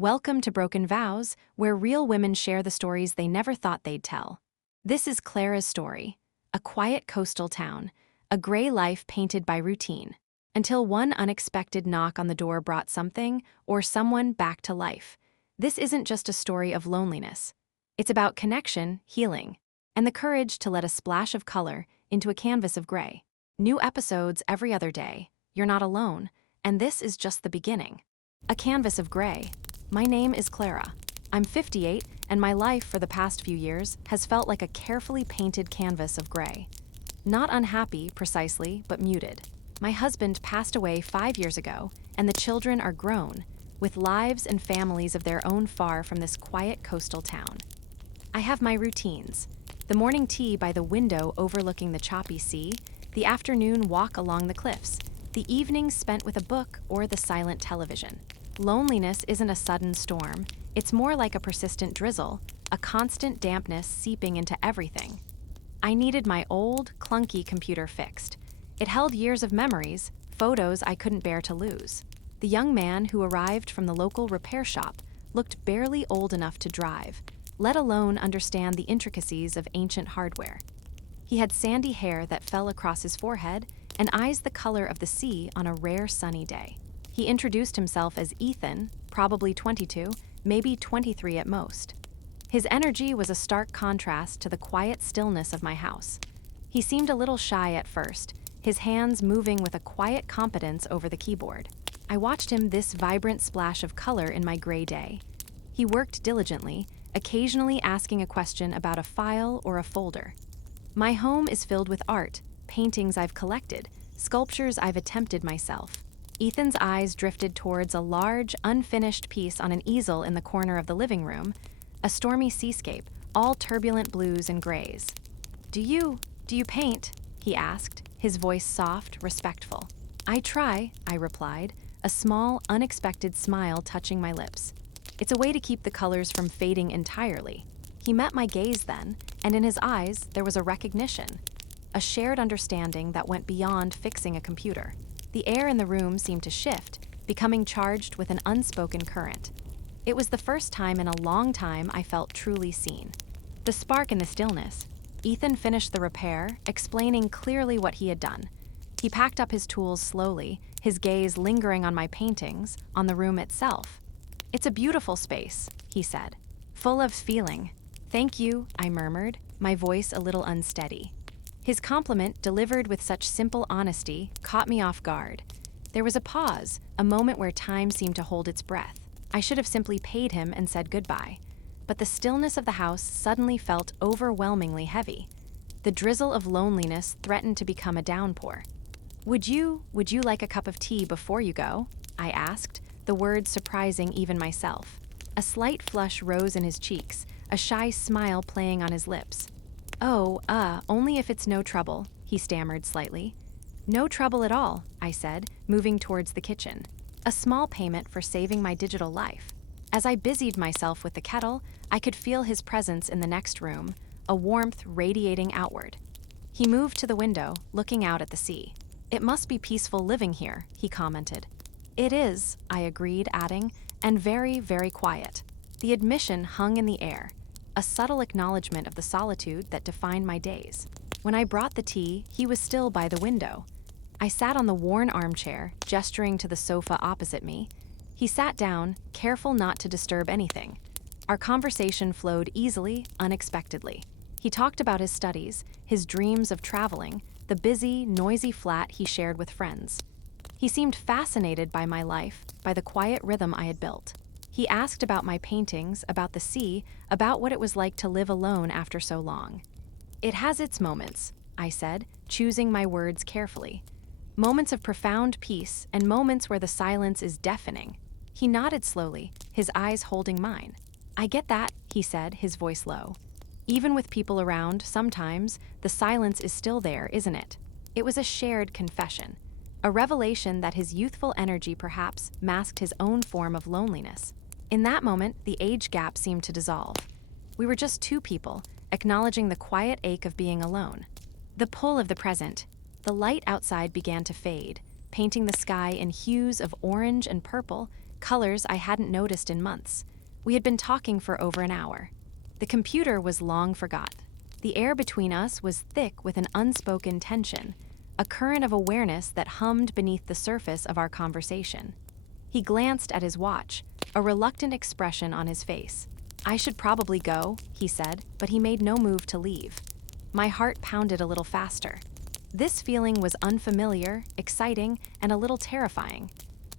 Welcome to Broken Vows, where real women share the stories they never thought they'd tell. This is Clara's story, a quiet coastal town, a gray life painted by routine, until one unexpected knock on the door brought something or someone back to life. This isn't just a story of loneliness. It's about connection, healing, and the courage to let a splash of color into a canvas of gray. New episodes every other day. You're not alone, and this is just the beginning. A canvas of gray. My name is Clara. I'm 58, and my life for the past few years has felt like a carefully painted canvas of gray. Not unhappy, precisely, but muted. My husband passed away 5 years ago, and the children are grown, with lives and families of their own far from this quiet coastal town. I have my routines. The morning tea by the window overlooking the choppy sea, the afternoon walk along the cliffs, the evenings spent with a book or the silent television. Loneliness isn't a sudden storm, it's more like a persistent drizzle, a constant dampness seeping into everything. I needed my old, clunky computer fixed. It held years of memories, photos I couldn't bear to lose. The young man who arrived from the local repair shop looked barely old enough to drive, let alone understand the intricacies of ancient hardware. He had sandy hair that fell across his forehead and eyes the color of the sea on a rare sunny day. He introduced himself as Ethan, probably 22, maybe 23 at most. His energy was a stark contrast to the quiet stillness of my house. He seemed a little shy at first, his hands moving with a quiet competence over the keyboard. I watched him this vibrant splash of color in my gray day. He worked diligently, occasionally asking a question about a file or a folder. My home is filled with art, paintings I've collected, sculptures I've attempted myself. Ethan's eyes drifted towards a large, unfinished piece on an easel in the corner of the living room, a stormy seascape, all turbulent blues and grays. Do you paint?" he asked, his voice soft, respectful. "I try," I replied, a small, unexpected smile touching my lips. "It's a way to keep the colors from fading entirely." He met my gaze then, and in his eyes there was a recognition, a shared understanding that went beyond fixing a computer. The air in the room seemed to shift, becoming charged with an unspoken current. It was the first time in a long time I felt truly seen. The spark in the stillness. Ethan finished the repair, explaining clearly what he had done. He packed up his tools slowly, his gaze lingering on my paintings, on the room itself. "It's a beautiful space," he said, "full of feeling." "Thank you," I murmured, my voice a little unsteady. His compliment, delivered with such simple honesty, caught me off guard. There was a pause, a moment where time seemed to hold its breath. I should have simply paid him and said goodbye. But the stillness of the house suddenly felt overwhelmingly heavy. The drizzle of loneliness threatened to become a downpour. Would you like a cup of tea before you go?" I asked, the words surprising even myself. A slight flush rose in his cheeks, a shy smile playing on his lips. "Oh, only if it's no trouble," he stammered slightly. "No trouble at all," I said, moving towards the kitchen. A small payment for saving my digital life. As I busied myself with the kettle, I could feel his presence in the next room, a warmth radiating outward. He moved to the window, looking out at the sea. "It must be peaceful living here," he commented. "It is," I agreed, adding, "and very, very quiet." The admission hung in the air, a subtle acknowledgement of the solitude that defined my days. When I brought the tea, he was still by the window. I sat on the worn armchair, gesturing to the sofa opposite me. He sat down, careful not to disturb anything. Our conversation flowed easily, unexpectedly. He talked about his studies, his dreams of traveling, the busy, noisy flat he shared with friends. He seemed fascinated by my life, by the quiet rhythm I had built. He asked about my paintings, about the sea, about what it was like to live alone after so long. "It has its moments," I said, choosing my words carefully. "Moments of profound peace and moments where the silence is deafening." He nodded slowly, his eyes holding mine. "I get that," he said, his voice low. "Even with people around, sometimes, the silence is still there, isn't it?" It was a shared confession, a revelation that his youthful energy perhaps masked his own form of loneliness. In that moment, the age gap seemed to dissolve. We were just two people, acknowledging the quiet ache of being alone. The pull of the present. The light outside began to fade, painting the sky in hues of orange and purple, colors I hadn't noticed in months. We had been talking for over an hour. The computer was long forgot. The air between us was thick with an unspoken tension, a current of awareness that hummed beneath the surface of our conversation. He glanced at his watch, a reluctant expression on his face. "I should probably go," he said, but he made no move to leave. My heart pounded a little faster. This feeling was unfamiliar, exciting, and a little terrifying.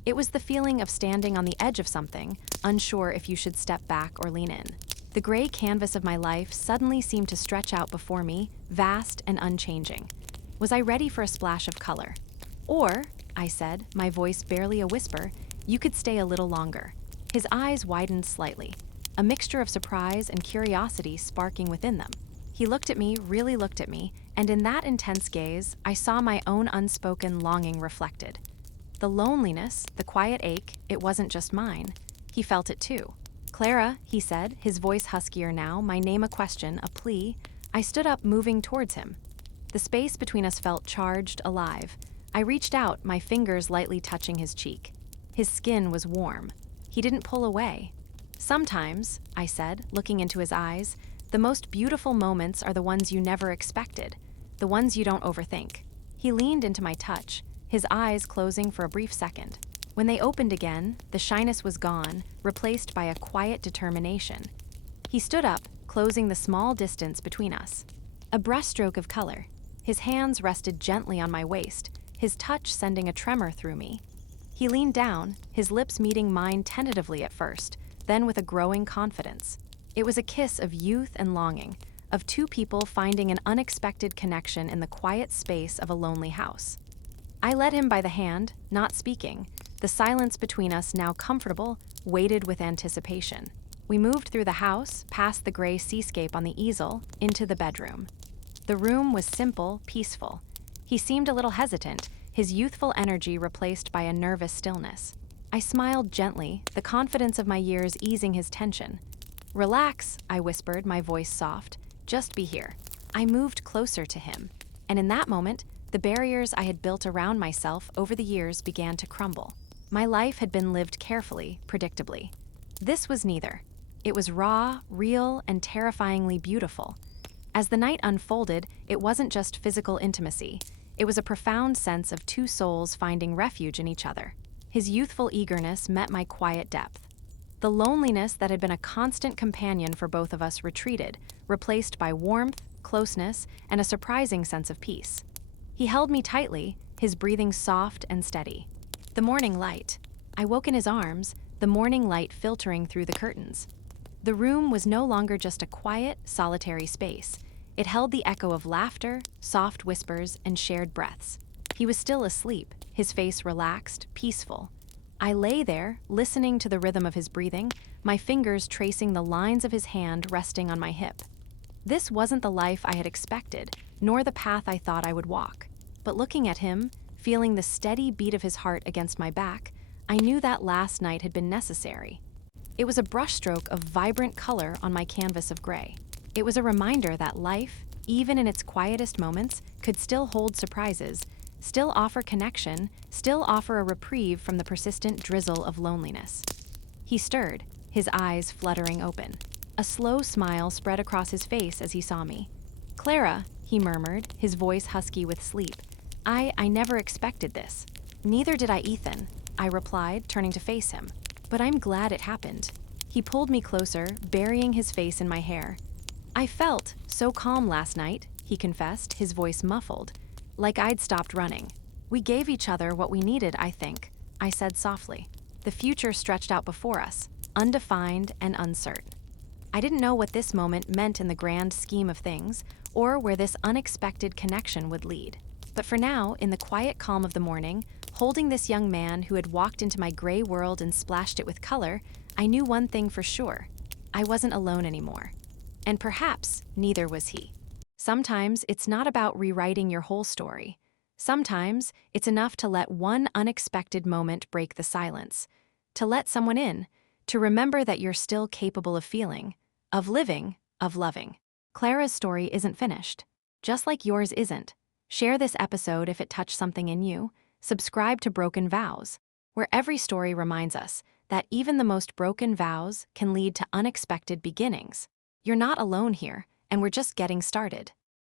It was the feeling of standing on the edge of something, unsure if you should step back or lean in. The gray canvas of my life suddenly seemed to stretch out before me, vast and unchanging. Was I ready for a splash of color? "Or," I said, my voice barely a whisper, "you could stay a little longer." His eyes widened slightly, a mixture of surprise and curiosity sparking within them. He looked at me, really looked at me, and in that intense gaze, I saw my own unspoken longing reflected. The loneliness, the quiet ache, it wasn't just mine. He felt it too. "Clara," he said, his voice huskier now, my name a question, a plea. I stood up, moving towards him. The space between us felt charged, alive. I reached out, my fingers lightly touching his cheek. His skin was warm. He didn't pull away. "Sometimes," I said, looking into his eyes, "the most beautiful moments are the ones you never expected, the ones you don't overthink." He leaned into my touch, his eyes closing for a brief second. When they opened again, the shyness was gone, replaced by a quiet determination. He stood up, closing the small distance between us. A brushstroke of color. His hands rested gently on my waist, his touch sending a tremor through me. He leaned down, his lips meeting mine tentatively at first, then with a growing confidence. It was a kiss of youth and longing, of two people finding an unexpected connection in the quiet space of a lonely house. I led him by the hand, not speaking, the silence between us now comfortable, weighted with anticipation. We moved through the house, past the gray seascape on the easel, into the bedroom. The room was simple, peaceful. He seemed a little hesitant, his youthful energy replaced by a nervous stillness. I smiled gently, the confidence of my years easing his tension. "Relax," I whispered, my voice soft. "Just be here." I moved closer to him, and in that moment, the barriers I had built around myself over the years began to crumble. My life had been lived carefully, predictably. This was neither. It was raw, real, and terrifyingly beautiful. As the night unfolded, it wasn't just physical intimacy. It was a profound sense of two souls finding refuge in each other. His youthful eagerness met my quiet depth. The loneliness that had been a constant companion for both of us retreated, replaced by warmth, closeness, and a surprising sense of peace. He held me tightly, his breathing soft and steady. The morning light. I woke in his arms, the morning light filtering through the curtains. The room was no longer just a quiet, solitary space. It held the echo of laughter, soft whispers, and shared breaths. He was still asleep, his face relaxed, peaceful. I lay there, listening to the rhythm of his breathing, my fingers tracing the lines of his hand resting on my hip. This wasn't the life I had expected, nor the path I thought I would walk. But looking at him, feeling the steady beat of his heart against my back, I knew that last night had been necessary. It was a brushstroke of vibrant color on my canvas of gray. It was a reminder that life, even in its quietest moments, could still hold surprises, still offer connection, still offer a reprieve from the persistent drizzle of loneliness. He stirred, his eyes fluttering open. A slow smile spread across his face as he saw me. "Clara," he murmured, his voice husky with sleep. I never expected this." "Neither did I, Ethan," I replied, turning to face him. "But I'm glad it happened." He pulled me closer, burying his face in my hair. "I felt so calm last night," he confessed, his voice muffled, "like I'd stopped running. We gave each other what we needed, I think," I said softly. The future stretched out before us, undefined and uncertain. I didn't know what this moment meant in the grand scheme of things, or where this unexpected connection would lead. But for now, in the quiet calm of the morning, holding this young man who had walked into my gray world and splashed it with color, I knew one thing for sure. I wasn't alone anymore. And perhaps neither was he. Sometimes it's not about rewriting your whole story. Sometimes it's enough to let one unexpected moment break the silence, to let someone in, to remember that you're still capable of feeling, of living, of loving. Clara's story isn't finished, just like yours isn't. Share this episode if it touched something in you. Subscribe to Broken Vows, where every story reminds us that even the most broken vows can lead to unexpected beginnings. You're not alone here, and we're just getting started.